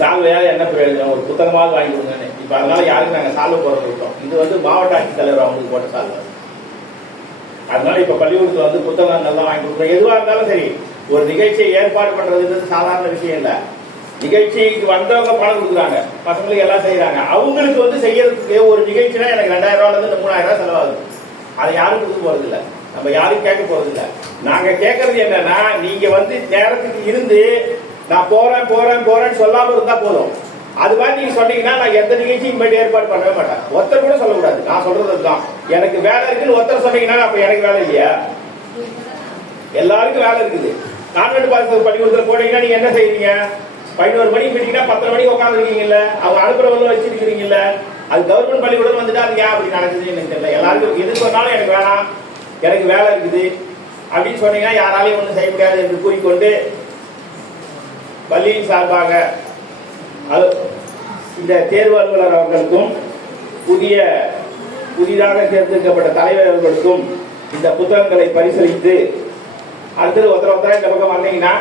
சால்வையா என்ன பிரயோஜனம், ஒரு புத்தகமாவது வாங்கி கொடுங்கன்னு. இப்போ அதனால யாருக்கு நாங்கள் சால்வை போடுறது விட்டோம். இது வந்து மாவட்ட ஆட்சித்தலைவர் அவங்களுக்கு போட்ட சால்வை. அதனால இப்ப பள்ளிக்கூடத்துல வந்து புத்தகங்கள்லாம் வாங்கி கொடுக்குறோம். எதுவாக இருந்தாலும் சரி, ஒரு நிகழ்ச்சியை ஏற்பாடு பண்றதுன்றது சாதாரண விஷயம் இல்லை. நிகழ்ச்சிக்கு வந்தவங்க பணம் கொடுக்குறாங்க, பசங்களுக்கு எல்லாம் செய்யறாங்க. அவங்களுக்கு வந்து செய்யறதுக்கு ஒரு நிகழ்ச்சினா எனக்கு 2000 ரூபாயில இருந்து 3000 ரூபாய் செலவாகுது. அதை யாரும் கொடுக்க போறது இல்லை, நம்ம யாரும் கேட்க போறது இல்லை. நாங்க கேட்கறது என்னன்னா, நீங்க வந்து நேரத்துக்கு இருந்து நான் போறேன் போறேன் போறேன்னு சொல்லாம இருந்தா போதும். அது மாதிரி நீங்க சொன்னீங்கன்னா நான் எந்த நிகழ்ச்சியும் போயிட்டு ஏற்பாடு பண்ணவே மாட்டேன். ஒருத்தர் கூட சொல்லக்கூடாது. நான் சொல்றதுதான், எனக்கு வேலை இருக்குன்னு ஒருத்தர் சொன்னீங்கன்னா அப்ப எனக்கு வேலை இல்லையா? எல்லாருக்கும் வேலை இருக்குது. கான்வென்ட் பள்ளிக்கூடத்தில் போனீங்கன்னா நீங்க என்ன செய்வீங்க? 11 மணிக்கு போயிட்டீங்கன்னா 10 மணிக்கு உட்காந்துருக்கீங்கல்ல, அவங்க அனுப்புறவங்களும் வச்சிருக்கீங்கல்ல. அது கவர்மெண்ட் பள்ளிக்கூடம் வந்துட்டா அது ஏன் அப்படி நடக்குது எனக்கு தெரியல. எல்லாருக்கும் எது சொன்னாலும் எனக்கு வேணாம், எனக்கு வேலை இருக்குது அப்படின்னு சொன்னீங்கன்னா யாராலையும் ஒன்றும் செய்ய முடியாது என்று கூறிக்கொண்டு, பள்ளியின் சார்பாக இந்த தேர்வு அலுவலர் அவர்களுக்கும் புதிதாக தேர்ந்தெடுக்கப்பட்ட தலைவர் அவர்களுக்கும் இந்த புத்தகங்களை பரிசீலித்து அடுத்தது ஒருத்தர் இந்த பக்கம் வந்தீங்கன்னா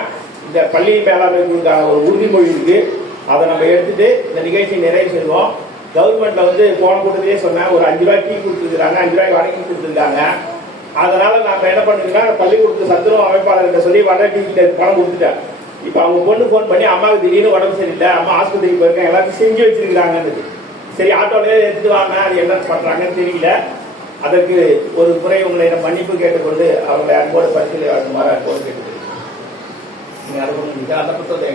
இந்த பள்ளி மேலாண்மைக்கான ஒரு உறுதிமொழி இருக்கு, அதை நம்ம எடுத்துட்டு இந்த நிகழ்ச்சியை நிறைவு செய்வோம். கவர்மெண்ட்ல வந்து போன கூட்டத்திலேயே சொன்னேன், ஒரு 5 ரூபாய் டீ கொடுத்துருக்காங்க, 5 ரூபாய் வாடகை கொடுத்துருக்காங்க. அதனால நாம என்ன பண்ணுறோம்னா, பள்ளிக்கூடத்து சத்துணவு அமைப்பாளர்கிட்ட சொல்லி வடை டீ பணம் கொடுத்துட்டேன். இப்ப அவங்க பொண்ணு போன் பண்ணி அம்மாவுக்கு திடீர்னு உடம்பு சரியில்லை, அம்மா ஆஸ்பத்திரிக்கு போயிருக்கேன், எல்லாத்தையும் செஞ்சு வச்சிருக்கிறாங்க. சரி, ஆட்டோலயே எடுத்துட்டு வாங்க, அது என்ன பண்றாங்கன்னு தெரியல. அதற்கு ஒரு முறை உங்களை மன்னிப்பு கேட்டுக்கொண்டு அவங்களை அன்போடு பரிசீலனை அன்போடு கேட்டுக்கொண்டு நீங்க அதை புத்தகத்தை